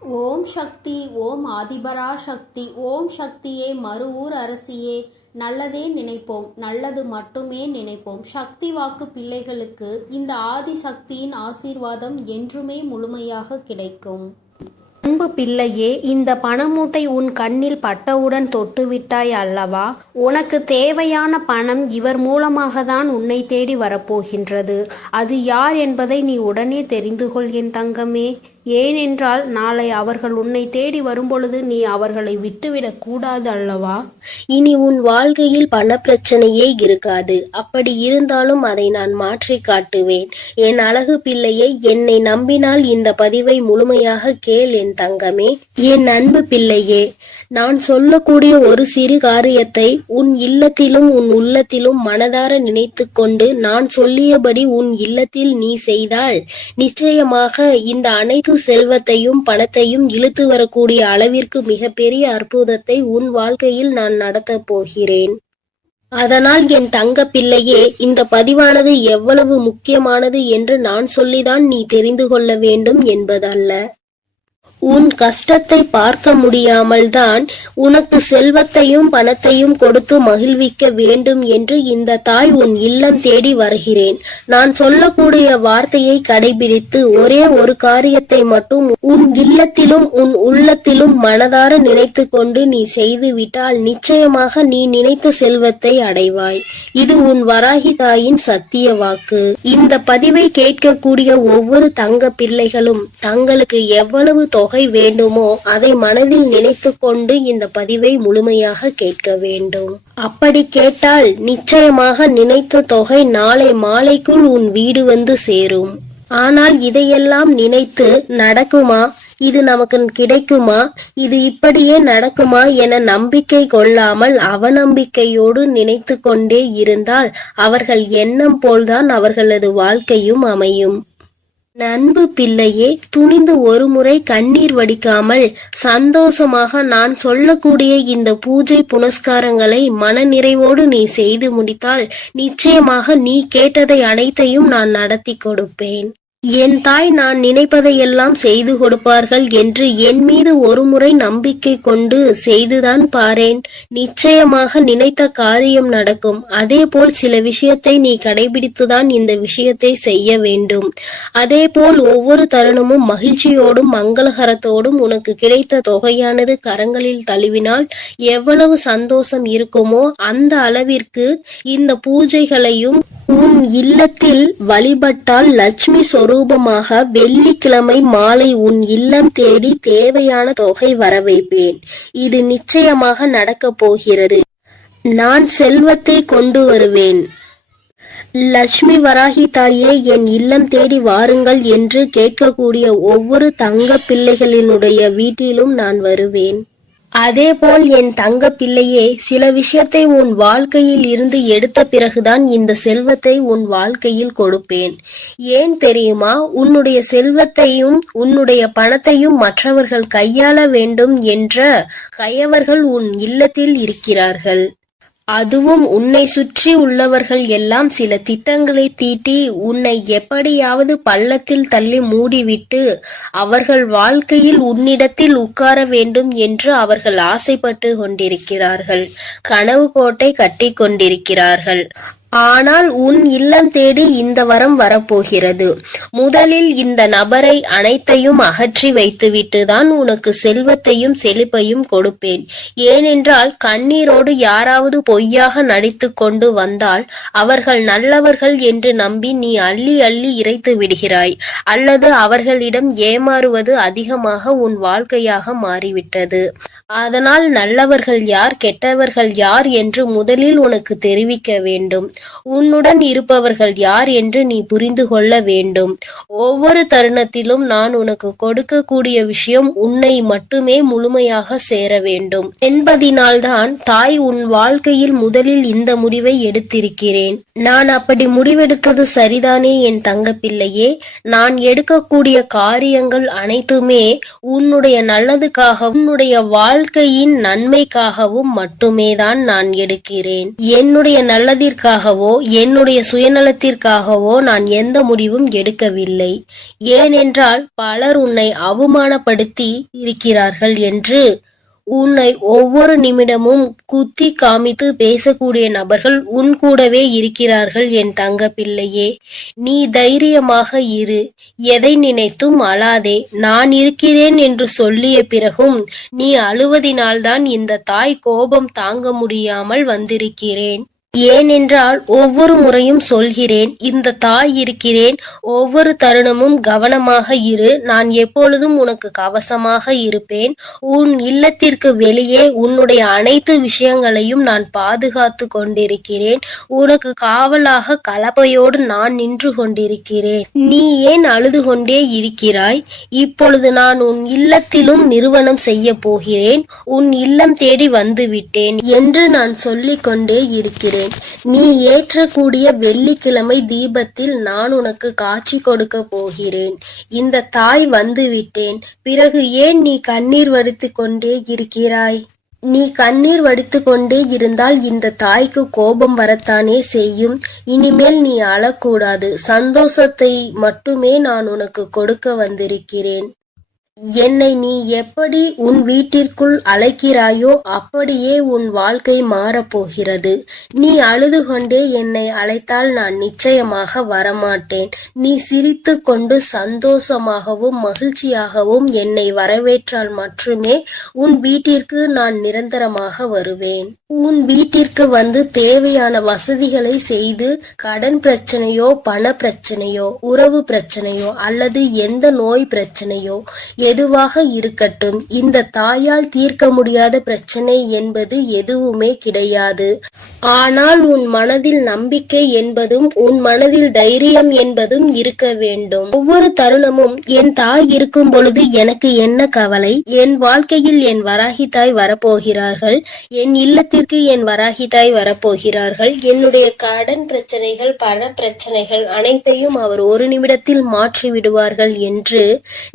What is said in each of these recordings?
ஓம் சக்தி, ஓம் ஆதிபரா சக்தி, ஓம் சக்தியே, மறுவூர் அரசியே, நல்லதே நினைப்போம், நல்லது மட்டுமே நினைப்போம். சக்தி வாக்கு பிள்ளைகளுக்கு இந்த ஆதிசக்தியின் ஆசீர்வாதம் என்றுமே முழுமையாக கிடைக்கும். அன்பு பிள்ளையே, இந்த பணமூட்டை உன் கண்ணில் பட்டவுடன் தொட்டுவிட்டாய் அல்லவா? உனக்கு தேவையான பணம் இவர் மூலமாக தான் உன்னை தேடி வரப்போகின்றது. அது யார் என்பதை நீ உடனே தெரிந்து கொள் என் தங்கமே. ஏனென்றால் நாளை அவர்கள் உன்னை தேடி வரும்பொழுது நீ அவர்களை விட்டுவிடக் கூடாது அல்லவா? இனி உன் வாழ்க்கையில் பண பிரச்சனையே இருக்காது. அப்படி இருந்தாலும் அதை நான் மாற்றி காட்டுவேன். என் அழகு பிள்ளையை, என்னை நம்பினால் இந்த பதிவை முழுமையாக கேள் என் தங்கமே. என் அன்பு பிள்ளையே, நான் சொல்லக்கூடிய ஒரு சிறு காரியத்தை உன் இல்லத்திலும் உன் உள்ளத்திலும் மனதார நினைத்து கொண்டு நான் சொல்லியபடி உன் இல்லத்தில் நீ செய்தால் நிச்சயமாக இந்த அனைத்து செல்வத்தையும் பணத்தையும் இழுத்து வரக்கூடிய அளவிற்கு மிகப்பெரிய அற்புதத்தை உன் வாழ்க்கையில் நான் நடத்தப் போகிறேன். அதனால் என் தங்க பிள்ளையே, இந்த பதிவானது எவ்வளவு முக்கியமானது என்று நான் சொல்லிதான் நீ தெரிந்து கொள்ள வேண்டும் என்பதல்ல. உன் கஷ்டத்தை பார்க்க முடியாமல் தான் உனக்கு செல்வத்தையும் பணத்தையும் கொடுத்து மகிழ்விக்க வேண்டும் என்று இந்த தாய் உன் இல்லம் தேடி வருகிறேன். நான் சொல்லக்கூடிய வார்த்தையை கடைபிடித்து ஒரே ஒரு காரியத்தை மட்டும் உன் இல்லத்திலும் உன் உள்ளத்திலும் மனதார நினைத்து கொண்டு நீ செய்துவிட்டால் நிச்சயமாக நீ நினைத்த செல்வத்தை அடைவாய். இது உன் வராகி தாயின் சத்திய வாக்கு. இந்த பதிவை கேட்கக்கூடிய ஒவ்வொரு தங்க பிள்ளைகளும் தங்களுக்கு எவ்வளவு தொகை வேண்டுமோ அதை மனதில் நினைத்து கொண்டு இந்த பதிவை முழுமையாக கேட்க வேண்டும். அப்படி கேட்டால் நிச்சயமாக நினைத்த தொகை நாளை மாலைக்குள் உன் வீடு வந்து சேரும். ஆனால் இதையெல்லாம் நினைத்து நடக்குமா, இது நமக்கு கிடைக்குமா, இது இப்படியே நடக்குமா என நம்பிக்கை கொள்ளாமல் அவநம்பிக்கையோடு நினைத்து கொண்டே இருந்தால் அவர்கள் எண்ணம் போல்தான் அவர்களது வாழ்க்கையும் அமையும். அன்பு பிள்ளையே, துணிந்து ஒரு முறை கண்ணீர் வடிக்காமல் சந்தோஷமாக நான் சொல்லக்கூடிய இந்த பூஜை புனஸ்காரங்களை மன நிறைவோடு நீ செய்து முடித்தால் நிச்சயமாக நீ கேட்டதை அனைத்தையும் நான் நடத்தி கொடுப்பேன். என் தாய் நான் நினைப்பதையெல்லாம் செய்து கொடுப்பார்கள் என்று என் மீது ஒரு முறை நம்பிக்கை கொண்டு செய்துதான் பாரேன். நிச்சயமாக நினைத்த காரியம் நடக்கும். அதே போல் சில விஷயத்தை நீ கடைபிடித்துதான் இந்த விஷயத்தை செய்ய வேண்டும். அதே போல் ஒவ்வொரு தருணமும் மகிழ்ச்சியோடும் மங்களகரத்தோடும் உனக்கு கிடைத்த தொகையானது கரங்களில் தழுவினால் எவ்வளவு சந்தோஷம் இருக்குமோ அந்த அளவிற்கு இந்த பூஜைகளையும் உன் இல்லத்தில் வழிபட்டால் லட்சுமி சொரூபமாக வெள்ளிக்கிழமை மாலை உன் இல்லம் தேடி தேவையான தொகை வர வைப்பேன். இது நிச்சயமாக நடக்கப் போகிறது. நான் செல்வத்தை கொண்டு வருவேன். லட்சுமி வராகி தாயே, என் இல்லம் தேடி வாருங்கள் என்று கேட்கக்கூடிய ஒவ்வொரு தங்க பிள்ளைகளினுடைய வீட்டிலும் நான் வருவேன். அதேபோல் என் தங்க பிள்ளையே, சில விஷயத்தை உன் வாழ்க்கையில் இருந்து எடுத்த பிறகுதான் இந்த செல்வத்தை உன் வாழ்க்கையில் கொடுப்பேன். ஏன் தெரியுமா? உன்னுடைய செல்வத்தையும் உன்னுடைய பணத்தையும் மற்றவர்கள் கையாள வேண்டும் என்ற கயவர்கள் உன் இல்லத்தில் இருக்கிறார்கள். அதுவும் உன்னை சுற்றி உள்ளவர்கள் எல்லாம் சில திட்டங்களை தீட்டி உன்னை எப்படியாவது பள்ளத்தில் தள்ளி மூடிவிட்டு அவர்கள் வாழ்க்கையில் உன்னிடத்தில் உட்கார வேண்டும் என்று அவர்கள் ஆசைப்பட்டு கொண்டிருக்கிறார்கள். கனவு கோட்டை கட்டி கொண்டிருக்கிறார்கள். ஆனால் உன் இல்லம் தேடி இந்த வரம் வரப்போகிறது. முதலில் இந்த நபரை அனைத்தையும் அகற்றி வைத்துவிட்டு தான் உனக்கு செல்வத்தையும் செழிப்பையும் கொடுப்பேன். ஏனென்றால் கண்ணீரோடு யாராவது பொய்யாக நடித்து கொண்டு வந்தால் அவர்கள் நல்லவர்கள் என்று நம்பி நீ அள்ளி அள்ளி இறைத்து விடுகிறாய். அல்லது அவர்களிடம் ஏமாறுவது அதிகமாக உன் வாழ்க்கையாக மாறிவிட்டது. அதனால் நல்லவர்கள் யார் கெட்டவர்கள் யார் என்று முதலில் உனக்கு தெரிவிக்க வேண்டும். உன்னுடன் இருப்பவர்கள் யார் என்று நீ புரிந்து கொள்ள வேண்டும். ஒவ்வொரு தருணத்திலும் நான் உனக்கு கொடுக்கக்கூடிய விஷயம் உன்னை மட்டுமே முழுமையாக சேர வேண்டும் என்பதினால்தான் தாய் உன் வாழ்க்கையில் முதலில் இந்த முடிவை எடுத்திருக்கிறேன். நான் அப்படி முடிவெடுத்தது சரிதானே என் தங்க பிள்ளையே? நான் எடுக்கக்கூடிய காரியங்கள் அனைத்துமே உன்னுடைய நல்லதுக்காக உன்னுடைய வாழ்க்கையின் நன்மைக்காகவும் மட்டுமே தான் நான் எடுக்கிறேன். என்னுடைய நல்லதிற்காக உனக்காகவோ என்னுடைய சுயநலத்திற்காகவோ நான் எந்த முடிவும் எடுக்கவில்லை. ஏனென்றால் பலர் உன்னை அவமானப்படுத்தி இருக்கிறார்கள் என்று உன்னை ஒவ்வொரு நிமிடமும் குத்தி காமித்து பேசக்கூடிய நபர்கள் உன் கூடவே இருக்கிறார்கள் என் தங்க பிள்ளையே. நீ தைரியமாக இரு, எதை நினைத்தும் அழாதே. நான் இருக்கிறேன் என்று சொல்லிய பிறகும் நீ அழுவதினால்தான் இந்த தாய் கோபம் தாங்க முடியாமல் வந்திருக்கிறேன். ஏனென்றால் ஒவ்வொரு முறையும் சொல்கிறேன், இந்த தாய் இருக்கிறேன், ஒவ்வொரு தருணமும் கவனமாக இரு, நான் எப்பொழுதும் உனக்கு கவசமாக இருப்பேன். உன் இல்லத்திற்கு வெளியே உன்னுடைய அனைத்து விஷயங்களையும் நான் பாதுகாத்து கொண்டிருக்கிறேன். உனக்கு காவலாக கலப்பையோடு நான் நின்று கொண்டிருக்கிறேன். நீ ஏன் அழுது கொண்டே இருக்கிறாய்? இப்பொழுது நான் உன் இல்லத்திலும் நிறுவனம் செய்ய போகிறேன். உன் இல்லம் தேடி வந்து விட்டேன் என்று நான் சொல்லிக் கொண்டே இருக்கிறேன். நீ ஏற்றக்கூடிய வெள்ளிக்கிழமை தீபத்தில் நான் உனக்கு காட்சி கொடுக்க போகிறேன். இந்த தாய் வந்து விட்டேன். பிறகு ஏன் நீ கண்ணீர் வடித்துக் கொண்டே இருக்கிறாய்? நீ கண்ணீர் வடித்துக் கொண்டே இருந்தால் இந்த தாய்க்கு கோபம் வரத்தானே செய்யும். இனிமேல் நீ அழக்கூடாது. சந்தோஷத்தை மட்டுமே நான் உனக்கு கொடுக்க வந்திருக்கிறேன். என்னை நீ எப்படி உன் வீட்டிற்குள் அழைக்கிறாயோ அப்படியே உன் வாழ்க்கை மாறப்போகிறது. நீ அழுது கொண்டே என்னை அழைத்தால் நான் நிச்சயமாக வரமாட்டேன். நீ சிரித்து கொண்டு சந்தோஷமாகவும் மகிழ்ச்சியாகவும் என்னை வரவேற்றால் மட்டுமே உன் வீட்டிற்கு நான் நிரந்தரமாக வருவேன். உன் வீட்டிற்கு வந்து தேவையான வசதிகளை செய்து கடன் பிரச்சனையோ பண பிரச்சனையோ உறவு பிரச்சனையோ அல்லது எந்த நோய் பிரச்சனையோ எதுவாக இருக்கட்டும், இந்த தாயால் தீர்க்க முடியாத பிரச்சனை என்பது எதுவுமே கிடையாது. ஆனால் உன் மனதில் நம்பிக்கை என்பதும் உன் மனதில் தைரியம் என்பதும் இருக்க வேண்டும். ஒவ்வொரு தருணமும் என் தாய் இருக்கும் பொழுது எனக்கு என்ன கவலை? என் வாழ்க்கையில் என் வராகி தாய் வரப்போகிறார்கள். என் இல்லத்திற்கு என் வராகி தாய் வரப்போகிறார்கள். என்னுடைய கடன் பிரச்சனைகள் பண பிரச்சனைகள் அனைத்தையும் அவர் ஒரு நிமிடத்தில் மாற்றி விடுவார்கள் என்று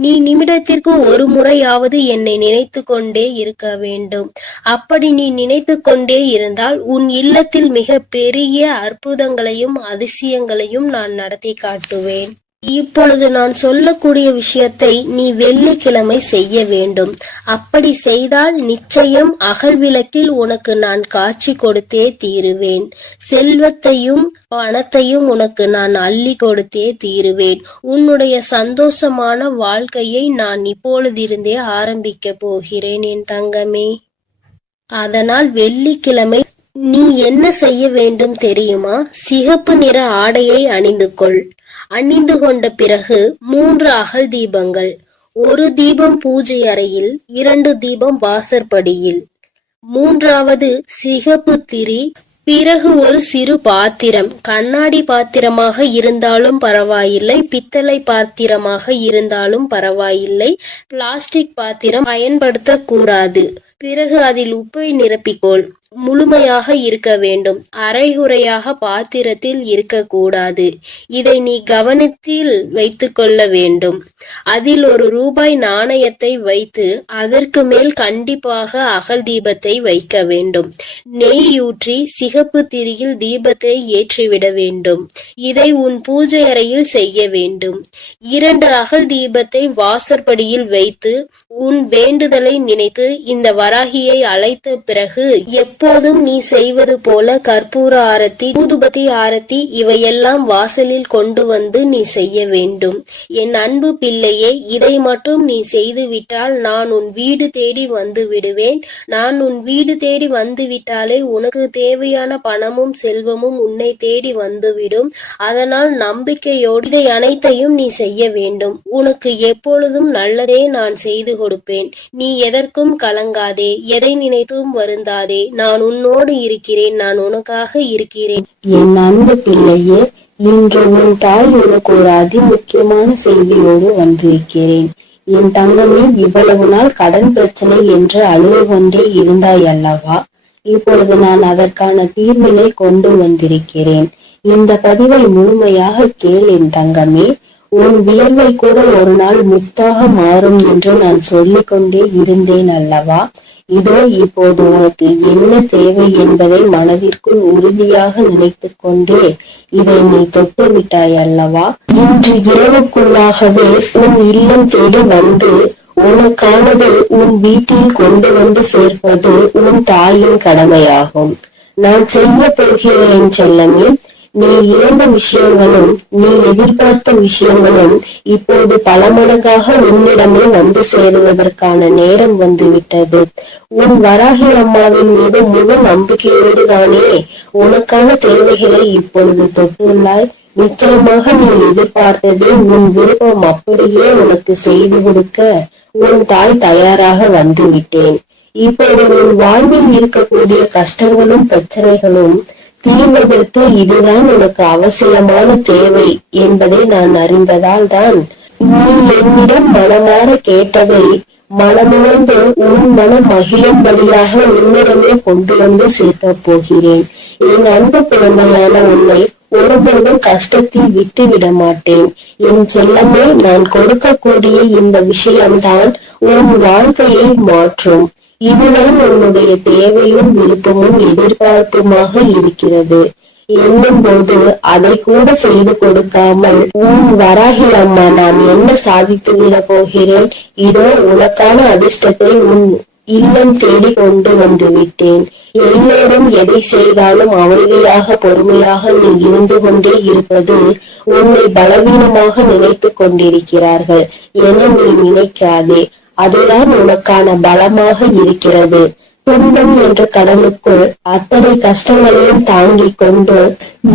நீ நிமிடத்திற்கு ஒரு முறையாவது என்னை நினைத்து கொண்டே இருக்க வேண்டும். அப்படி நீ நினைத்து கொண்டே இருந்தால் உன் இல்லத்தில் மிக பெரிய அற்புதங்களையும் அதிசயங்களையும் நான் நடத்தி காட்டுவேன். இப்பொழுது நான் சொல்லக்கூடிய விஷயத்தை நீ வெள்ளிக்கிழமை செய்ய வேண்டும். அப்படி செய்தால் நிச்சயம் அகல் விளக்கில் உனக்கு நான் காட்சி கொடுத்தே தீருவேன். செல்வத்தையும் பணத்தையும் உனக்கு நான் அள்ளி கொடுத்தே தீருவேன். உன்னுடைய சந்தோஷமான வாழ்க்கையை நான் இப்பொழுதிருந்தே ஆரம்பிக்க போகிறேன் என் தங்கமே. அதனால் வெள்ளிக்கிழமை நீ என்ன செய்ய வேண்டும் தெரியுமா? சிகப்பு நிற ஆடையை அணிந்து கொள். அணிந்து கொண்ட பிறகு 3 அகல் தீபங்கள், 1 தீபம் பூஜை அறையில், 2 தீபம் வாசற்படியில், 3வது சிகப்பு திரி. பிறகு ஒரு சிறு பாத்திரம், கண்ணாடி பாத்திரமாக இருந்தாலும் பரவாயில்லை, பித்தளை பாத்திரமாக இருந்தாலும் பரவாயில்லை, பிளாஸ்டிக் பாத்திரம் பயன்படுத்தக்கூடாது. பிறகு அதில் உப்பை நிரப்பிக்கொள். முழுமையாக இருக்க வேண்டும். அரைகுறையாக பாத்திரத்தில் இருக்கக்கூடாது. இதை நீ கவனத்தில் வைத்துக் கொள்ள வேண்டும். அதில் ₹1 நாணயத்தை வைத்து அதற்கு மேல் கண்டிப்பாக அகல் தீபத்தை வைக்க வேண்டும். நெய் ஊற்றி சிகப்பு திரியில் தீபத்தை ஏற்றிவிட வேண்டும். இதை உன் பூஜை அறையில் செய்ய வேண்டும். 2 அகல் தீபத்தை வாசற்படியில் வைத்து உன் வேண்டுதலை நினைத்து இந்த வராகியை அழைத்த பிறகு எப்போதும் நீ செய்வது போல கற்பூர ஆரத்தி, ஊதுபத்தி ஆரத்தி இவையெல்லாம் வாசலில் கொண்டு வந்து நீ செய்ய வேண்டும். என் அன்பு பிள்ளையே, இதை மட்டும் நீ செய்துவிட்டால் நான் உன் வீடு தேடி வந்து விடுவேன். நான் உன் வீடு தேடி வந்து விட்டாலே உனக்கு தேவையான பணமும் செல்வமும் உன்னை தேடி வந்துவிடும். அதனால் நம்பிக்கையோடு இதை அனைத்தையும் நீ செய்ய வேண்டும். உனக்கு எப்பொழுதும் நல்லதே நான் செய்து கொடுப்பேன். நீ எதற்கும் கலங்காதே, எதை நினைத்தும் வருந்தாதே. நான் உன்னோடு இருக்கிறேன், நான் உனக்காக இருக்கிறேன். என் அன்பு பிள்ளையே, இன்று உன் தாய் உனக்கு ஒரு அதிமுக்கியமான செய்தியோடு வந்திருக்கிறேன். என் தங்கமே, இவ்வளவு நாள் கடன் பிரச்சனை என்று அழுது கொண்டே இருந்தாய் அல்லவா? இப்பொழுது நான் அதற்கான தீர்வினை கொண்டு வந்திருக்கிறேன். இந்த பதிவை முழுமையாக கேள் என் தங்கமே. உன் வியர்வை கூட ஒரு நாள் முத்தாக மாறும் என்று நான் சொல்லிக் கொண்டே இருந்தேன் அல்லவா? இதோ இப்போது உனக்கு என்ன தேவை என்பதை மனதிற்குள் உறுதியாக நினைத்து கொண்டே இதை நீ தொட்டு விட்டாய் அல்லவா? இன்று இரவுக்குள்ளாகவே உன் இல்லம் தேடி வந்து உனக்கானது உன் வீட்டில் கொண்டு வந்து சேர்ப்பது உன் தாயின் கடமையாகும். நான் செய்ய போகிறேன் செல்லமே. நீ இழந்த விஷயங்களும் நீ எதிர்பார்த்த விஷயங்களும் இப்போது பல மடங்காக உன்னிடமே வந்து சேருவதற்கான நேரம் வந்துவிட்டது. உன் வராகி அம்மாவின் மீது முழு நம்பிக்கையோடு தானே உனக்கான தேவைகளை இப்பொழுது தொட்டுள்ளாய். நிச்சயமாக நீ எதிர்பார்த்ததே உன் விருப்பம் அப்படியே உனக்கு செய்து கொடுக்க உன் தாய் தயாராக வந்து விட்டேன். இப்போது உன் வாழ்வில் இருக்கக்கூடிய கஷ்டங்களும் பிரச்சனைகளும் தீர்வதற்கு இதுதான் உனக்கு அவசியமான தேவை என்பதை நான் அறிந்ததால் தான் நீ என்னிடம் மனமாற கேட்டதை மனமுணர்ந்து உன் மனம் மகிழும்படியாக உன்னிடமே கொண்டு வந்து சேர்க்க போகிறேன். என் அன்பு குழந்தையான உன்னை ஒருபோதும் கஷ்டத்தில் விட்டு விட மாட்டேன். என் செல்லமே, நான் கொடுக்கக்கூடிய இந்த விஷயம்தான் உன் வாழ்க்கையை மாற்றும். இதுதான் உன்னுடைய தேவையும் விருப்பமும் எதிர்பார்ப்புமாக இருக்கிறது என்னும் போது அதை கூட செய்து கொடுக்காமல் உன் வராகி அம்மா நான் என்ன சாதித்து விட போகிறேன்? இதோ உனக்கான அதிர்ஷ்டத்தை உன் இல்லம் தேடி கொண்டு வந்து விட்டேன். எல்லோரும் எதை செய்தாலும் அமைதியாக பொறுமையாக நீ இருந்து கொண்டே இருப்பது உன்னை பலவீனமாக நினைத்து கொண்டிருக்கிறார்கள் என நீ நினைக்காதே. அதுதான் உனக்கான பலமாக இருக்கிறது. துன்பம் என்ற கடலுக்குள் அத்தனை கஷ்டங்களையும் தாங்கிக் கொண்டு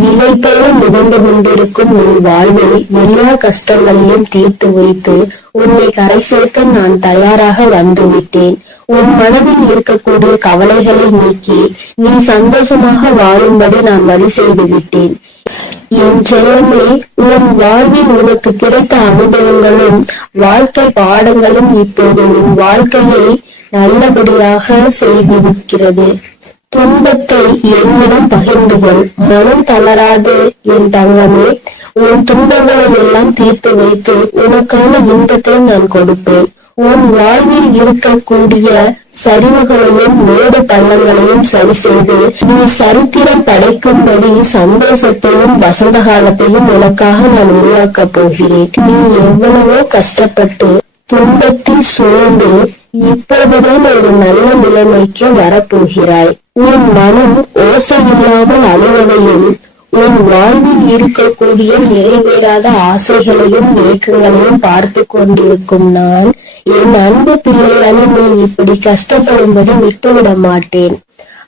இலை போல மிதந்து கொண்டிருக்கும் உன் வாழ்வில் எல்லா கஷ்டங்களையும் தீர்த்து வைத்து உன்னை கரை சேர்க்க நான் தயாராக வந்துவிட்டேன். உன் மனதில் இருக்கக்கூடிய கவலைகளை நீக்கி நீ சந்தோஷமாக வாழும்படி நான் வழி செய்து விட்டேன். என் செல்லமே, உன் வாழ்வில் உனக்கு கிடைத்த அனுபவங்களும் வாழ்க்கை பாடங்களும் இப்போது உன் வாழ்க்கையை நல்லபடியாக செய்திருக்கிறது. துன்பத்தை என்னிடம் பகிர்ந்து கொள், மனம் தளராது என் தங்கமே. உன் துன்பங்களை எல்லாம் தீர்த்து வைத்து உனக்கான இன்பத்தை நான் கொடுப்பேன். உன் வாழ்வில் இருக்கக்கூடிய சரிவுகளையும் மேடு பள்ளங்களையும் சரி செய்து நீ சரித்திரம் படைக்கும்படி சந்தோஷத்தையும் வசந்த காலத்தையும் உனக்காக நான் உருவாக்கப் போகிறேன். நீ எவ்வளவோ கஷ்டப்பட்டு துன்பத்தில் சூழ்ந்து இப்போதுதான் ஒரு நல்ல நிலைமைக்கு வரப்போகிறாய். உன் மனம் ஓசையில்லாமல் அழுவதையும் உன் வாழ்வில் இருக்கக்கூடிய நிறைவேறாத ஆசைகளையும் ஏக்கங்களையும் பார்த்து கொண்டிருக்கும் நான் என் அன்பு பிள்ளைகளை நீ இப்படி கஷ்டப்படும்படி விட்டுவிட மாட்டேன்.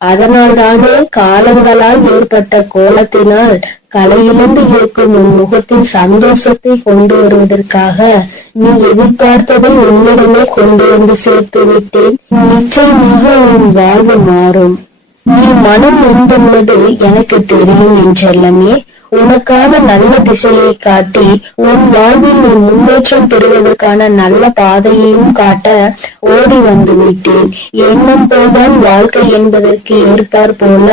அதனால் தானே காலங்களால் ஏற்பட்ட கோலத்தினால் கலையிழந்து இருக்கும் உன் முகத்தில் சந்தோஷத்தை கொண்டு வருவதற்காக நீ எதிர்பார்த்ததை உன்னிடமே கொண்டு வந்து சேர்த்து விட்டேன். நிச்சயமாக உன் வாழ்வு மாறும். நீ மனம் நொந்துள்ளது எனக்கு தெரியும் என் செல்லமே. உனக்கான நல்ல திசையை காட்டி உன் வாழ்வில் நீ முன்னேற்றம் பெறுவதற்கான நல்ல பாதையையும் காட்ட ஓடி வந்து விட்டேன். எண்ணம் போதான் வாழ்க்கை என்பதற்கு ஏற்பார் போல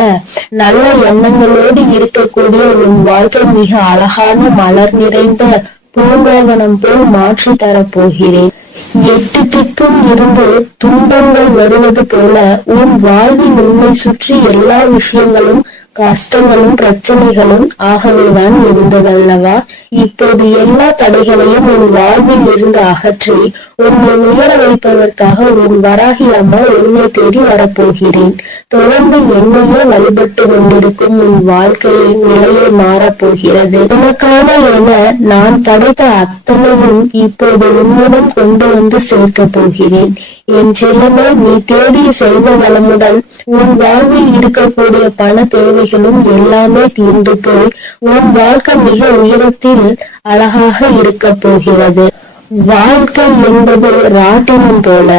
நல்ல எண்ணங்களோடு இருக்கக்கூடிய உன் வாழ்க்கை மிக அழகான மலர் நிறைந்த பூங்காவனம் போல் மாற்றி தரப்போகிறேன். 8 திக்கும் இருந்து துன்பங்கள் வருவது போல உன் வாழ்வில் உன்னை சுற்றி எல்லா விஷயங்களும் கஷ்டங்களும் பிரச்சனைகளும் ஆகவேதான் இருந்ததல்லவா? இப்போது எல்லா தடைகளையும் உன் வாழ்வில் இருந்து அகற்றி உன்னை உயர வைப்பதற்காக உன் வராகி அம்மா உன்னை தேடி வரப்போகிறேன். தொடர்ந்து என்னையே வழிபட்டு கொண்டிருக்கும் உன் வாழ்க்கையின் நிலையை மாறப்போகிறது. உனக்கான என நான் படைத்த அத்தனையும் இப்போது உன்னுடன் கொண்டு வந்து சேர்க்க போகிறேன். என் செல்லமே, நீ தேடிய செல்வ வளமுடன் உன் வாழ்வில் இருக்கக்கூடிய பண தேவைகளும் எல்லாமே தீர்ந்து போய் உன் வாழ்க்கை மிக உயரத்தில் அழகாக இருக்க போகிறது. வாழ்க்கை என்பது ராட்டினம் போல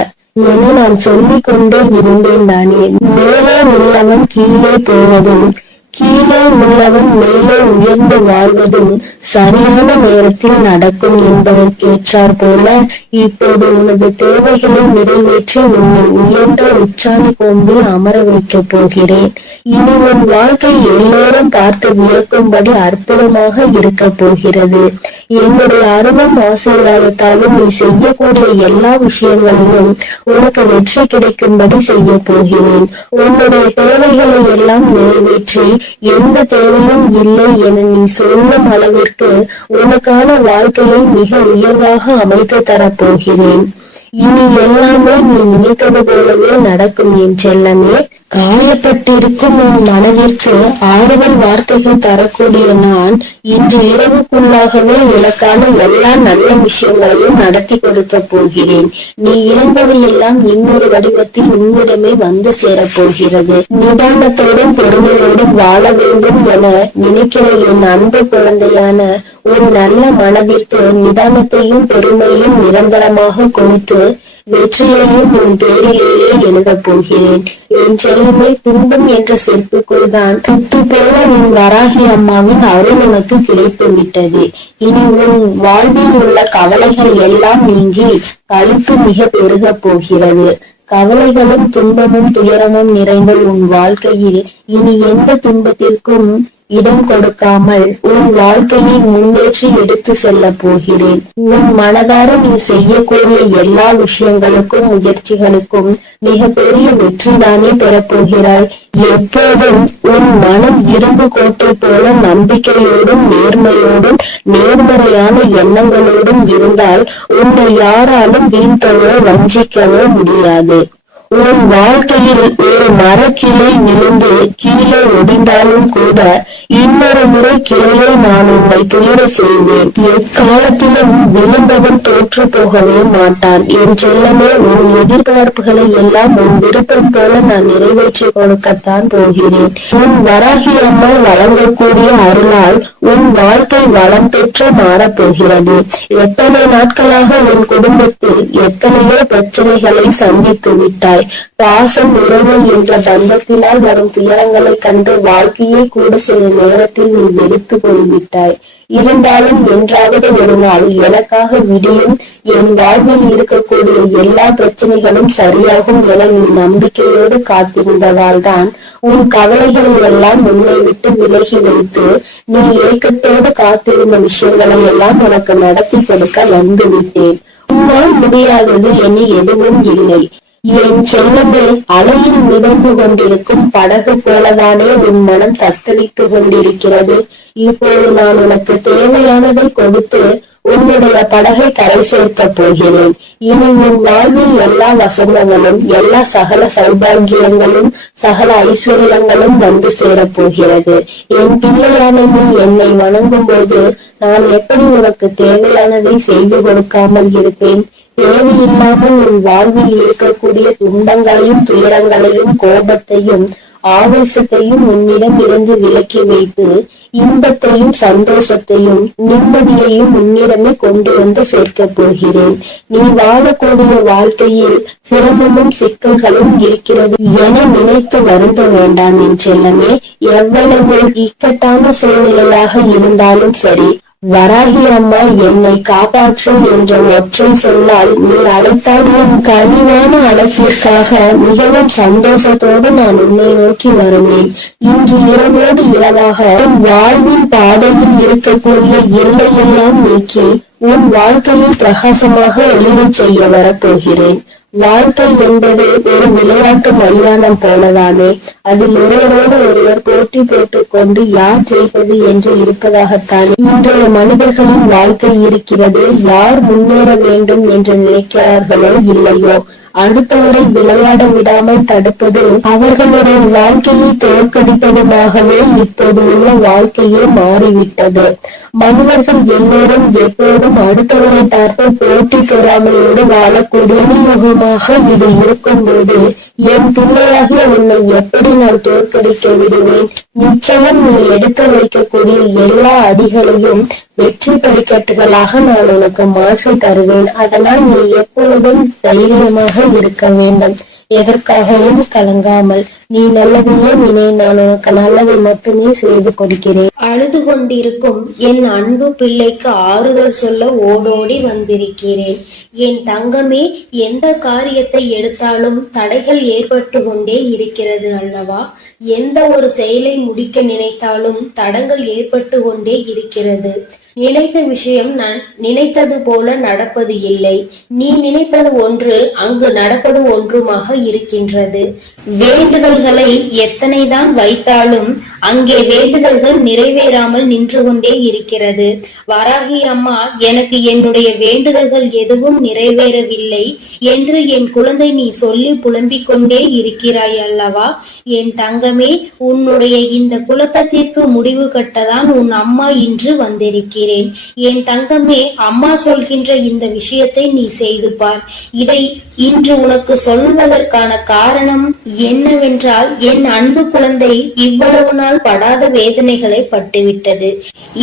என நான் சொல்லிக் கொண்டே இருந்தேன் தானே. மேலே உள்ளவன் கீழே போவதும் கீழே உள்ளவன் மேலே உயர்ந்து வாழ்வதும் சரியான நேரத்தில் நடக்கும் என்பதற்கேற்றார் போல இப்போது உனது தேவைகளை நிறைவேற்றி உன்னை உயர்ந்த உச்சாணி கொம்பில் அமர வைக்கப் போகிறேன். இனி உன் வாழ்க்கை எல்லோரும் பார்த்து வியக்கும்படி அற்புதமாக இருக்க போகிறது. என்னுடைய அருளும் ஆசீர்வாதத்தாலும் நீ செய்யக்கூடிய எல்லா விஷயங்களிலும் உனக்கு வெற்றி கிடைக்கும்படி செய்ய போகிறேன். உன்னுடைய தேவைகளை எல்லாம் நிறைவேற்றி எந்த தேவையும் இல்லை என நீ சொல்லும் அளவிற்கு உனக்கான வாழ்க்கையை மிக உயர்வாக அமைத்து தரப்போகிறேன். இனி எல்லாமே நீ நினைத்தது போலவே நடக்கும் என் செல்லமே. காயப்பட்டிருக்கும் உன் மனதிற்கு ஆறுதல் வார்த்தைகள் தரக்கூடிய நான் இன்று இரவுக்குள்ளாகவே உனக்கான எல்லா நல்ல விஷயங்களையும் நடத்தி கொடுக்க போகிறேன். நீ இழந்தவையெல்லாம் இன்னொரு வடிவத்தில் உன்னிடமே வந்து சேரப்போகிறது. நிதானத்தோடும் பொறுமையோடும் வாழ வேண்டும் என நினைக்கிற என் அன்பு குழந்தையான ஒரு நல்ல மனதிற்கு நிதானத்தையும் பெருமையும் நிரந்தரமாக கொடுத்து வெற்றியையும் உன் பேரிலேயே எழுதப் போகிறேன். என் செல்லமே, துன்பம் என்ற செருப்புக்குள் தான் துட்டு போல உன் வராகி அம்மாவின் அருள் உனக்கு கிடைத்து விட்டது. இனி உன் வாழ்வில் உள்ள கவலைகள் எல்லாம் நீங்கி களிப்பு மிக பெருக போகிறது. கவலைகளும் துன்பமும் துயரமும் நிறைந்த உன் வாழ்க்கையில் இனி எந்த துன்பத்திற்கும் இடம் கொடுக்காமல் உன் வாழ்க்கையை முன்னேற்றி எடுத்து செல்ல போகிறேன். உன் மனதார நீ செய்யக்கூடிய எல்லா விஷயங்களுக்கும் முயற்சிகளுக்கும் மிக பெரிய வெற்றிதானே பெறப்போகிறாய். எப்போதும் உன் மனம் இரும்பு கோட்டை போல நம்பிக்கையோடும் நேர்மையோடும் நேர்மறையான எண்ணங்களோடும் இருந்தால் உன்னை யாராலும் வீழ்த்தவோ வஞ்சிக்கவோ முடியாது. உன் வாழ்க்கையில் ஒரு மரக்கிளை விழுந்து கீழே ஒடிந்தாலும் கூட இன்னொரு முறை கிளையை நான் உன்னை துயர செய்வேன். எக்காலத்திலும் விழுந்தவன் தோற்று போகவே மாட்டான். என் செல்லமே, உன் எதிர்பார்ப்புகளை எல்லாம் உன் விருப்பம் போல நான் நிறைவேற்றி கொடுக்கத்தான் போகிறேன். உன் வராகி அம்மா வழங்கக்கூடிய அருளால் உன் வாழ்க்கை வளம் பெற்று மாறப்போகிறது. எத்தனை நாட்களாக உன் குடும்பத்தில் எத்தனையோ பிரச்சனைகளை சந்தித்து விட்டாய். பாசம், உறவு என்ற பந்தத்தினால் வரும் துயரங்களை கண்டு வாழ்க்கையை கூட சில நேரத்தில் நீ வெறுத்து போய்விட்டாய். இருந்தாலும் என்றாவது ஒரு நாள் எனக்காக விடியும், என் வாழ்வில் இருக்கக்கூடிய எல்லா பிரச்சனைகளும் சரியாகும் என நீ நம்பிக்கையோடு காத்திருந்ததால் தான் உன் கவலைகளை எல்லாம் உன்னை விட்டு விலகி வைத்து நீ ஏக்கத்தோடு காத்திருந்த விஷயங்களை எல்லாம் உனக்கு நடத்தி கொடுக்க வந்து விட்டேன். உன்னால் முடியாதது என எதுவும் இல்லை. என் செல்லமே, அலையில் மிதந்து கொண்டிருக்கும் படகு போலதானே உன் மனம் தத்தளித்து கொண்டிருக்கிறது. இப்போது நான் உனக்கு தேவையானதை கொடுத்து உன்னுடைய படகை கரை சேர்க்க போகிறேன். இனி உன் வாழ்வில் எல்லா வசந்தங்களும் எல்லா சகல சௌபாகியங்களும் சகல ஐஸ்வர்யங்களும் வந்து சேரப்போகிறது. என் பிள்ளையான நீ என்னை வணங்கும் போது நான் எப்படி உனக்கு தேவையானதை செய்து கொடுக்காமல் இருப்பேன்? தேவையில்லாமல் உன் வாழ்வில் இருக்கக்கூடிய துன்பங்களையும் துயரங்களையும் கோபத்தையும் ஆவேசத்தையும் உன்னிடம் இருந்து விலக்கி வைத்து இன்பத்தையும் சந்தோஷத்தையும் நிம்மதியையும் உன்னிடமே கொண்டு வந்து சேர்க்க போகிறேன். நீ வாழக்கூடிய வாழ்க்கையில் சிரமமும் சிக்கல்களும் இருக்கிறது என நினைத்து வருந்த வேண்டாம் என் செல்லமே. எவ்வளவு இக்கட்டான சூழ்நிலையாக இருந்தாலும் சரி, வராகி அம்மா என்னை காப்பாற்று என்ற ஒற்றை சொன்னால் நீ அழைத்தால் உன் கனிவான அழைப்பிற்காக மிகவும் சந்தோஷத்தோடு நான் உன்னை நோக்கி வருவேன். இன்று இரவோடு இரவாக உன் வாழ்வின் பாதையில் இருக்கக்கூடிய எல்லையெல்லாம் நீக்கி உன் வாழ்க்கையை பிரகாசமாக ஒளிரச் செய்ய வரப்போகிறேன். வாழ்க்கை என்பது ஒரு விளையாட்டு மைதானம் போலதானே. அதில் ஒருவரோடு ஒருவர் போட்டி போட்டுக் கொண்டு யார் ஜெயிப்பது என்று இருப்பதாகத்தான் இன்றைய மனிதர்களின் வாழ்க்கை இருக்கிறது. யார் முன்னேற வேண்டும் என்று நினைக்கிறார்களோ இல்லையோ, அடுத்தவரை விளையாட விடாமல் தடுப்பது அவர்களுடைய வாழ்க்கையை தோற்கடிப்பதுமாகவே இப்போது உள்ள வாழ்க்கையே மாறிவிட்டது. மனிதர்கள் எல்லோரும் எப்போதும் அடுத்தவரை பார்த்து போட்டி பொறாமையோடு வாழக்கூடிய யுகமாக இது இருக்கும்போது என் பிள்ளையாகிய உன்னை எப்படி நான் தோற்கடிக்க விடுவேன்? நிச்சயம் நீ எடுத்து வைக்கக்கூடிய எல்லா அடிகளையும் வெற்றி படிக்கட்டுகளாக நான் உனக்கு மாற்றி தருவேன். அதனால் நீ எப்பொழுதும் தைரியமாக இருக்க வேண்டும். எதற்காகவும் கலங்காமல் நீ நல்லதையே நினை, நான் உனக்கு நல்லதை மட்டுமே செய்து கொடுக்கிறேன். அழுது கொண்டிருக்கும் என் அன்பு பிள்ளைக்கு ஆறுதல் சொல்ல ஓடோடி வந்திருக்கிறேன். என் தங்கமே, எந்த காரியத்தை எடுத்தாலும் தடைகள் ஏற்பட்டு கொண்டே இருக்கிறது அல்லவா? எந்த ஒரு செயலை முடிக்க நினைத்தாலும் தடங்கள் ஏற்பட்டு கொண்டே இருக்கிறது. நினைத்த விஷயம் நான் நினைத்தது போல நடப்பது இல்லை. நீ நினைப்பது ஒன்று, அங்கு நடப்பது ஒன்றுமாக இருக்கின்றது. வேண்டுதல்களை எத்தனைதான் வைத்தாலும் அங்கே வேண்டுதல்கள் நிறைவேறாமல் நின்று கொண்டே இருக்கிறது. வராகி அம்மா, எனக்கு என்னுடைய வேண்டுதல்கள் எதுவும் நிறைவேறவில்லை என்று என் குழந்தை நீ சொல்லி புலம்பிக் கொண்டே இருக்கிறாய் அல்லவா? என் தங்கமே, உன்னுடைய இந்த குழப்பத்திற்கு முடிவு கட்டதான் உன் அம்மா இன்று வந்திருக்கிறேன். என் தங்கமே, அம்மா சொல்கின்ற இந்த விஷயத்தை நீ செய்து பார். இதை இன்று உனக்கு சொல்வதற்கான காரணம் என்னவென்றால், என் அன்பு குழந்தை இவ்வளவு நாள் படாத வேதனைகளை பட்டுவிட்டது.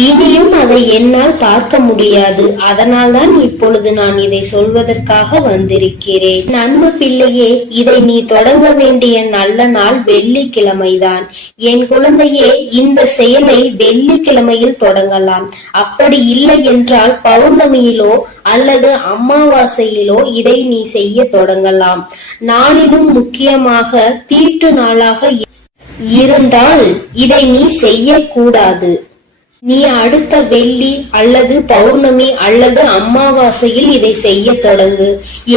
இனியும் அதை என்னால் பார்க்க முடியாது. அதனால்தான் இப்பொழுது நான் இதை சொல்வதற்காக வந்திருக்கிறேன். அன்பு பிள்ளையே, இதை நீ தொடங்க வேண்டிய நல்ல நாள் வெள்ளிக்கிழமைதான். என் குழந்தையே, இந்த செயலை வெள்ளிக்கிழமையில் தொடங்கலாம். அப்படி இல்லை என்றால் பௌர்ணமியிலோ அல்லது அமாவாசையிலோ இதை நீ செய்ய தொடங்கலாம். நாளிலும் முக்கியமாக தீட்டு நாளாக இருந்தால் இதை நீ செய்யக்கூடாது. நீ அடுத்த வெள்ளி அல்லது பௌர்ணமி அல்லது அமாவாசையில் இதை செய்ய தொடங்கு.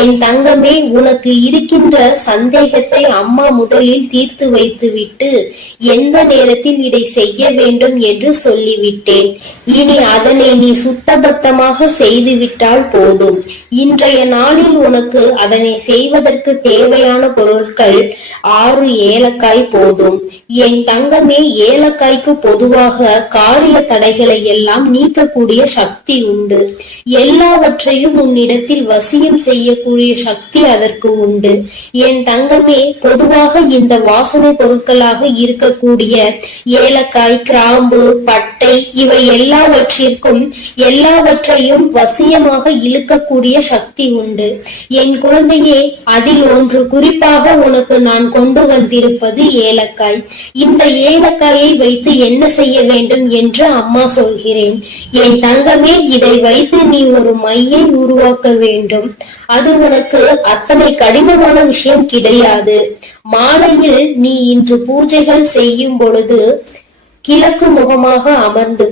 என் தங்கமே, உனக்கு இருக்கின்ற சந்தேகத்தை அம்மா முதலில் தீர்த்து வைத்துவிட்டு எந்த நேரத்தில் இதை செய்ய வேண்டும் என்று சொல்லிவிட்டேன். இனி அதனை நீ சுத்தபத்தமாக செய்துவிட்டால் போதும். இன்றைய நாளில் உனக்கு அதனை செய்வதற்கு தேவையான பொருட்கள் 6 ஏலக்காய் போதும். என் தங்கமே, ஏலக்காய்க்கு பொதுவாக காரிய தடைகளை எல்லாம் நீக்கக்கூடிய சக்தி உண்டு. எல்லாவற்றையும் உன்னிடத்தில் வசியம் செய்யக்கூடிய சக்தி அதற்கு உண்டு. என் தங்கமே, பொதுவாக இந்த வாசனை பொருட்களாக இருக்கக்கூடிய ஏலக்காய், கிராம்பு, பட்டை இவை எல்லாவற்றையும் வசியமாக இழுக்கக்கூடிய சக்தி உண்டு. என் குழந்தையே, அதில் ஒன்று குறிப்பாக உனக்கு நான் கொண்டு வந்திருப்பது ஏலக்காய். இந்த ஏலக்காயை வைத்து என்ன செய்ய வேண்டும் என்று அம்மா சொல்கிறேன். என் தங்கமே, இதை வைத்து நீ ஒரு மையை உருவாக்க வேண்டும். அது உனக்கு அத்தனை கடினமான விஷயம் கிடையாது. மாலையில் நீ இன்று பூஜைகள் செய்யும் பொழுது கிழக்கு முகமாக அமர்ந்து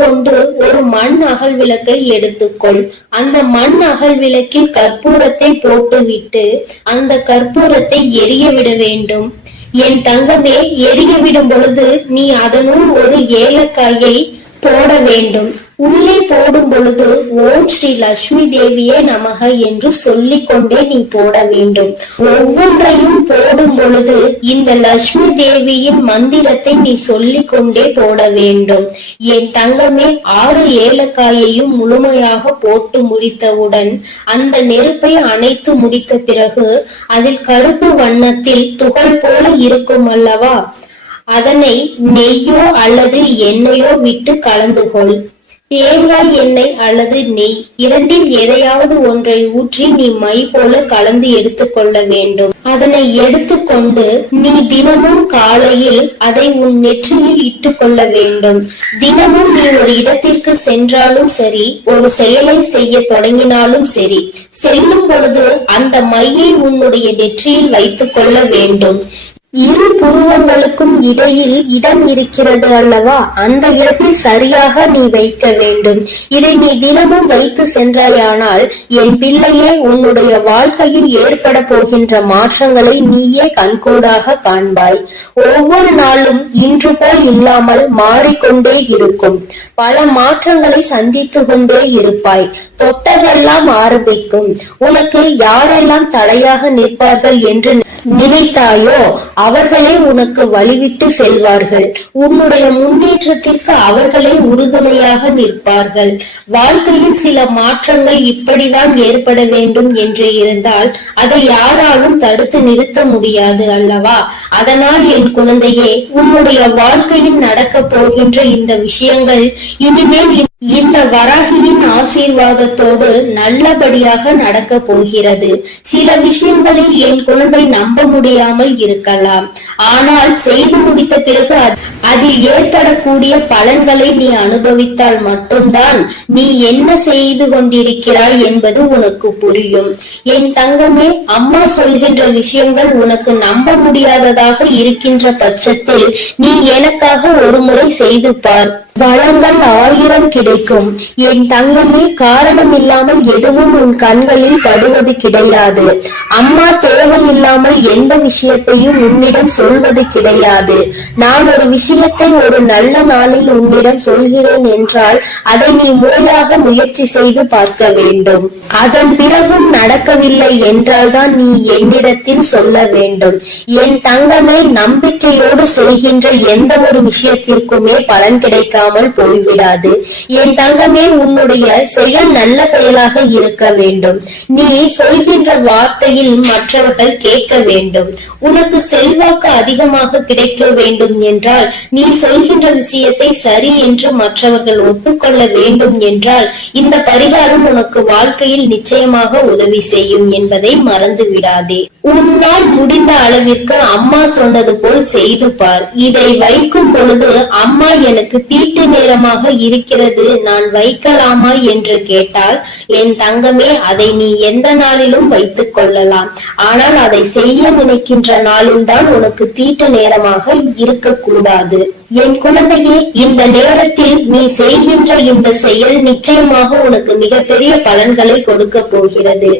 கொண்டு ஒரு மண் அகல் விளக்கை எடுத்துக்கொள். அந்த மண் அகல் விளக்கில் கற்பூரத்தை போட்டுவிட்டு அந்த கற்பூரத்தை எரிய விட வேண்டும். என் தங்கமே, எரிய விடும் பொழுது நீ அதனுள் ஒரு ஏலக்காயை போட வேண்டும். உள்ளே போடும் பொழுது ஓம் ஸ்ரீ லட்சுமி தேவியே நமக என்று சொல்லிக் கொண்டே நீ போட வேண்டும். ஒவ்வொன்றையும் போடும் பொழுது இந்த லட்சுமி தேவியின் மந்திரத்தை நீ சொல்லிக் கொண்டே போட வேண்டும். என் தங்கமே, 6 ஏலக்காயையும் முழுமையாக போட்டு முடித்தவுடன் அந்த நெருப்பை அணைத்து முடித்த பிறகு அதில் கருப்பு வண்ணத்தில் துகள் போல இருக்கும் அல்லவா, அதனை நெய்யோ அல்லது எண்ணெயோ விட்டு கலந்து கொள். தேங்காய் எண்ணெய் அல்லது நெய் இரண்டில் எதையாவது ஒன்றை ஊற்றி நீ மை போல கலந்து எடுத்துக்கொள்ள வேண்டும். அதனை எடுத்துக்கொண்டு நீ தினமும் காலையில் அதை உன் நெற்றியில் இட்டுக்கொள்ள வேண்டும். தினமும் நீ ஒரு இடத்திற்கு சென்றாலும் சரி, ஒரு செயலை செய்ய தொடங்கினாலும் சரி, செல்லும் பொழுது அந்த மையை உன்னுடைய நெற்றியில் வைத்துக் கொள்ள வேண்டும். இரு புருவங்களுக்கும் இடையில் இடம் இருக்கிறது அல்லவா, அந்த இடத்தில் சரியாக நீ வைக்க வேண்டும். இதை நீ தினமும் வைத்து சென்றாயானால் என் பிள்ளையே, உன்னுடைய வாழ்க்கையில் ஏற்பட போகின்ற மாற்றங்களை நீயே கண்கூடாக காண்பாய். ஒவ்வொரு நாளும் இன்று போல் இல்லாமல் மாறிக்கொண்டே இருக்கும். பல மாற்றங்களை சந்தித்து கொண்டே இருப்பாய். தொட்டதெல்லாம் ஆரம்பிக்கும். உனக்கு யாரெல்லாம் தடையாக நிற்பார்கள் என்று நினைத்தாயோ அவர்களே உனக்கு வழிவிட்டு செல்வார்கள். உன்னுடைய முன்னேற்றத்திற்கு அவர்களே உறுதுணையாக நிற்பார்கள். வாழ்க்கையில் சில மாற்றங்கள் இப்படிதான் ஏற்பட வேண்டும் என்று இருந்தால் அதை யாராலும் தடுத்து நிறுத்த முடியாது அல்லவா? அதனால் என் குழந்தையே, உன்னுடைய வாழ்க்கையில் நடக்க போகின்ற இந்த விஷயங்கள் இனிமேல் இந்த வராகியின் ஆசீர்வாதத்தோடு நல்லபடியாக நடக்க போகிறது. சில விஷயங்களில் என் குழந்தை நம்ப முடியாமல் இருக்கலாம். ஆனால் செய்து முடித்த பிறகு அதில் ஏற்படக்கூடிய பலன்களை நீ அனுபவித்தால் மட்டும்தான் நீ என்ன செய்து கொண்டிருக்கிறாய் என்பது உனக்கு புரியும். என் தங்கமே, அம்மா சொல்கின்ற விஷயங்கள் உனக்கு நம்ப முடியாததாக இருக்கின்ற பட்சத்தில் நீ எனக்காக ஒரு முறை செய்து பார். வளங்கள் 1000 கிடைக்கும். என் தங்கமே, காரணம் இல்லாமல் எதுவும் உன் கண்களில் படுவது கிடையாது. அம்மா தேவையில்லாமல் எந்த விஷயத்தையும் உன்னிடம் சொல்வது கிடையாது. நான் ஒரு விஷயத்தை ஒரு நல்ல நாளில் உன்னிடம் சொல்கிறேன் என்றால் அதை நீ முறையாக முயற்சி செய்து பார்க்க வேண்டும். அதன் பிறகும் நடக்கவில்லை என்றால் தான் நீ என்னிடத்தில் சொல்ல வேண்டும். என் தங்கமே, நம்பிக்கையோடு செய்கின்ற எந்த ஒரு விஷயத்திற்குமே பலன் கிடைக்காமல் போய்விடாது. என் தங்கமே, உன்னுடைய செயல் நல்ல செயலாக இருக்க வேண்டும். நீ சொல்கின்ற வார்த்தையில் மற்றவர்கள் கேட்க வேண்டும். உனக்கு செல்வாக்கு அதிகமாக கிடைக்க வேண்டும் என்றால் நீ சொல்கின்ற விஷயத்தை சரி என்று மற்றவர்கள் ஒப்புக்கொள்ள வேண்டும் என்றால் இந்த பரிகாரம் உனக்கு வாழ்க்கையில் நிச்சயமாக உதவி செய்யும் என்பதை மறந்து விடாதே. உன்னால் முடிந்த அளவிற்கு அம்மா சொன்னது போல் செய்து பார். இதை வைக்கும் பொழுது அம்மா எனக்கு தீட்டு நேரமாக இருக்கிறது, நான் வைக்கலாமா என்று கேட்டால் என் தங்கமே, அதை நீ எந்த நாளிலும் வைத்துக் கொள்ளலாம். ஆனால் அதை செய்ய நினைக்கின்ற நாளில் தான் உனக்கு தீட்டு நேரமாக இருக்கக்கூடாது. என் குழந்தையே, இந்த நேரத்தில் நீ செய்கின்ற இந்த செயல் நிச்சயமாக உனக்கு மிகப்பெரிய பலன்களை கொடுக்க போகிறது.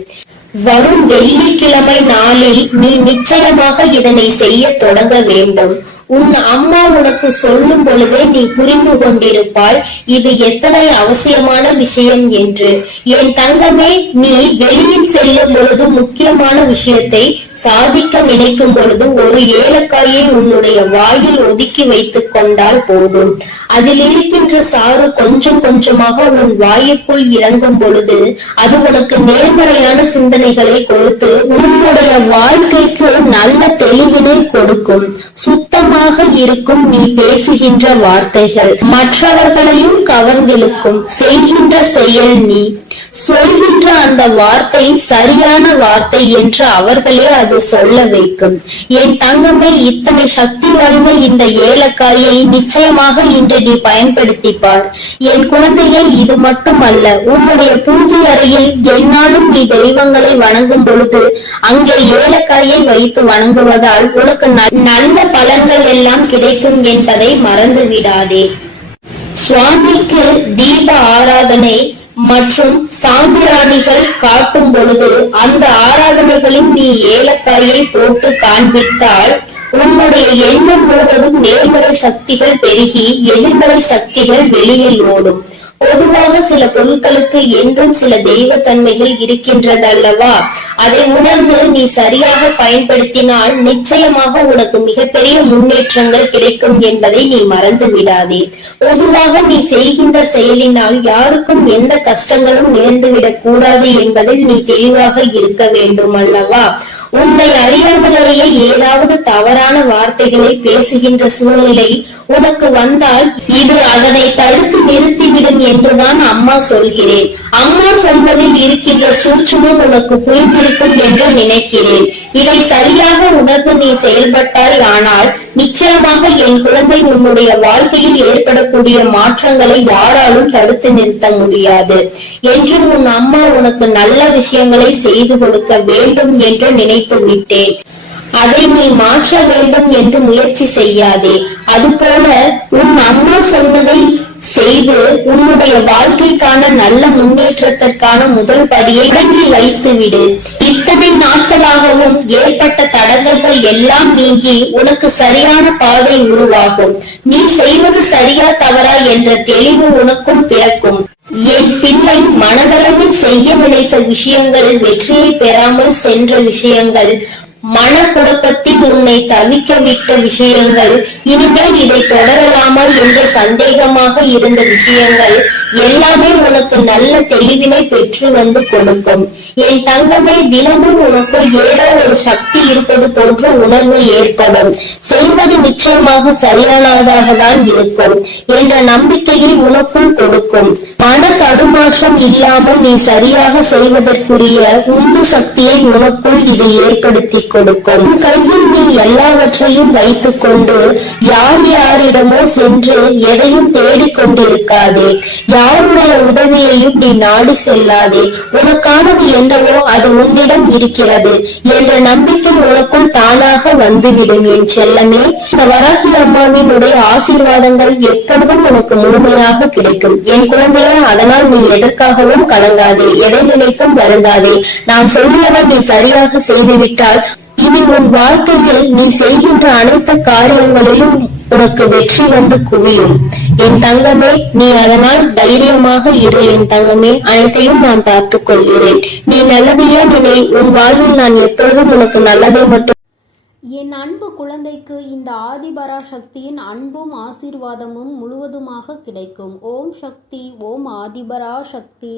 வரும் வெள்ளிக்கிழமை நாளில் நீ நிச்சயமாக இதனை செய்ய தொடங்க வேண்டும். உன் அம்மா உனக்கு சொல்லும் பொழுதே நீ புரிந்து கொண்டிருப்பாய் இது எத்தனை அவசியமான விஷயம் என்று. என் தங்கமே, நீ வெளியில் செல்லும் பொழுது முக்கியமான விஷயத்தை சாதிக்க நினைக்கும் பொழுது ஒரு ஏலக்காயை உன்னுடைய வாயில் ஒதுக்கி வைத்துக் கொண்டால் போதும். அதில் இருக்கின்ற சாறு கொஞ்சம் கொஞ்சமாக உன் வாயுக்குள் இறங்கும் பொழுது அது உனக்கு நேர்மறையான சிந்தனைகளை கொடுத்து உன்னுடைய வாழ்க்கைக்கு நல்ல தெளிவினை கொடுக்கும். சுத்தமாக இருக்கும் நீ பேசுகின்ற வார்த்தைகள் மற்றவர்களையும் கவர்ந்திழுக்கும். செய்கின்ற செயல் நீ சொல்கின்ற அந்த வார்த்தை சரியான வார்த்தை என்று அவர்களே அது சொல்ல வைக்கும். என் தங்கமே, இத்தனை சக்தி வாய்ந்த இந்த ஏலக்காயை நிச்சயமாக இன்று நீ பயன்படுத்திப்பார். என் குழந்தையை, இது மட்டுமல்ல, உன்னுடைய பூஜை அறையில் என்னாலும் நீ தெய்வங்களை வணங்கும் பொழுது அங்கே ஏலக்காயை வைத்து வணங்குவதால் உனக்கு நல்ல பலன்கள் எல்லாம் கிடைக்கும் என்பதை மறந்து விடாதே. சுவாமிக்கு தீப ஆராதனை மற்றும் சாம்பிராணிகள் காட்டும் பொழுது அந்த ஆராதனைகளில் நீ ஏலக்காயை போட்டு காண்பித்தால் உன்னுடைய எண்ணம் முழுவதும் நேர்மறை சக்திகள் பெருகி எதிர்மறை சக்திகள் வெளியில் ஓடும். பொதுவாக சில பொருட்களுக்கு என்றும் சில தெய்வ தன்மைகள் இருக்கின்றது அல்லவா? அதை உணர்ந்து நீ சரியாக பயன்படுத்தினால் நிச்சயமாக உனக்கு மிகப்பெரிய முன்னேற்றங்கள் கிடைக்கும் என்பதை நீ மறந்து விடாதே. பொதுவாக நீ செய்கின்ற செயலினால் யாருக்கும் எந்த கஷ்டங்களும் நேர்ந்துவிடக் கூடாது என்பதில் நீ தெளிவாக இருக்க வேண்டும் அல்லவா? உன்னை அறியாமலேயே ஏதாவது தவறான வார்த்தைகளை பேசுகின்ற சூழ்நிலை உனக்கு வந்தால் இது அதனை தடுத்து நிறுத்திவிடும் என்றுதான் அம்மா சொல்கிறேன். அம்மா சொல்வதில் இருக்கின்ற சூட்சுமம் உனக்கு புரிந்திருக்கும் என்று நினைக்கிறேன். இதை சரியாக உணர்ந்து நீ செயல்பட்டாய் ஆனால் நிச்சயமாக என் குழந்தை உன்னுடைய வாழ்க்கையில் ஏற்படக்கூடிய மாற்றங்களை யாராலும் தடுத்து நிறுத்த முடியாது என்று உன் அம்மா உனக்கு நல்ல விஷயங்களை செய்து கொடுக்க வேண்டும் என்று நினைத்து விட்டேன். அதை நீ மாற்ற வேண்டும் என்று முயற்சி செய்யாதே. அதுபோல உன் அம்மா சொன்னதை செய்து உன்னுடைய வாழ்க்கைக்கான நல்ல முன்னேற்றத்திற்கான முதல் படியை தொடங்கி வைத்து விடு. இத்தனை நாட்களாகவும் ஏற்பட்ட தடங்கல்கள் எல்லாம் நீங்கி உனக்கு சரியான பாதை உருவாகும். நீ செய்வது சரியா தவறா என்ற தெளிவு உனக்கும் பிறக்கும். என் பிள்ளை, மனதளவில் செய்ய நினைத்த விஷயங்கள் வெற்றியை பெறாமல் சென்ற விஷயங்கள், மனக்குழப்பத்தில் உன்னை தவிக்க விட்ட விஷயங்கள், இனிமேல் இதை தொடரலாமா என்ற சந்தேகமாக இருந்த விஷயங்கள் எல்லாமே உனக்கு நல்ல தெளிவினை பெற்று வந்து கொடுக்கும். என் தங்கமே, தினமும் உனக்கு ஏதோ ஒரு சக்தி இருப்பது போன்ற உணர்வு ஏற்படும். செய்வது நிச்சயமாக சரியானதாக தான் இருக்கும் என்ற நம்பிக்கையை உனக்குள் கொடுக்கும். மன தடுமாற்றம் இல்லாமல் நீ சரியாக செய்வதற்குரிய உந்து சக்தியை உனக்குள் இது ஏற்படுத்தி கொடுக்கும். கையில் நீ எல்லாவற்றையும் வைத்துக் கொண்டு யார் யாரிடமோ சென்று எதையும் தேடிக்கொண்டிருக்காதே. யாருடைய உதவியையும் நீ நாடி செல்லாதே. உனக்கானது என்னவோ அது உன்னிடம் இருக்கிறது என்ற நம்பிக்கை உனக்குள் தானாக வந்துவிடும். என் செல்லமே, இந்த வராகி அம்மாவினுடைய ஆசீர்வாதங்கள் எப்பொழுதும் உனக்கு முழுமையாக கிடைக்கும். என் குழந்தையே, அதனால் நீ எதற்காகவும் கலங்காதே, எதை நினைத்தும் வருந்தாதே. நான் சொல்லுவதை நீ சரியாக செய்துவிட்டால் இனி உன் வாழ்க்கையில் நீ செய்கின்ற அனைத்து காரியங்களிலும் உனக்கு வெற்றி வந்து குவியும். என் தங்கமே, நீ அதனால் தைரியமாக இரு. என் தங்கமே, அனைத்தையும் நான் பார்த்துக் கொள்கிறேன். நீ நல்லதையே நினை. உன் வாழ்வில் நான் எப்பொழுதும் உனக்கு நல்லதை மட்டும். என் அன்பு குழந்தைக்கு இந்த ஆதிபரா சக்தியின் அன்பும் ஆசீர்வாதமும் முழுவதுமாக கிடைக்கும். ஓம் சக்தி, ஓம் ஆதிபரா சக்தி.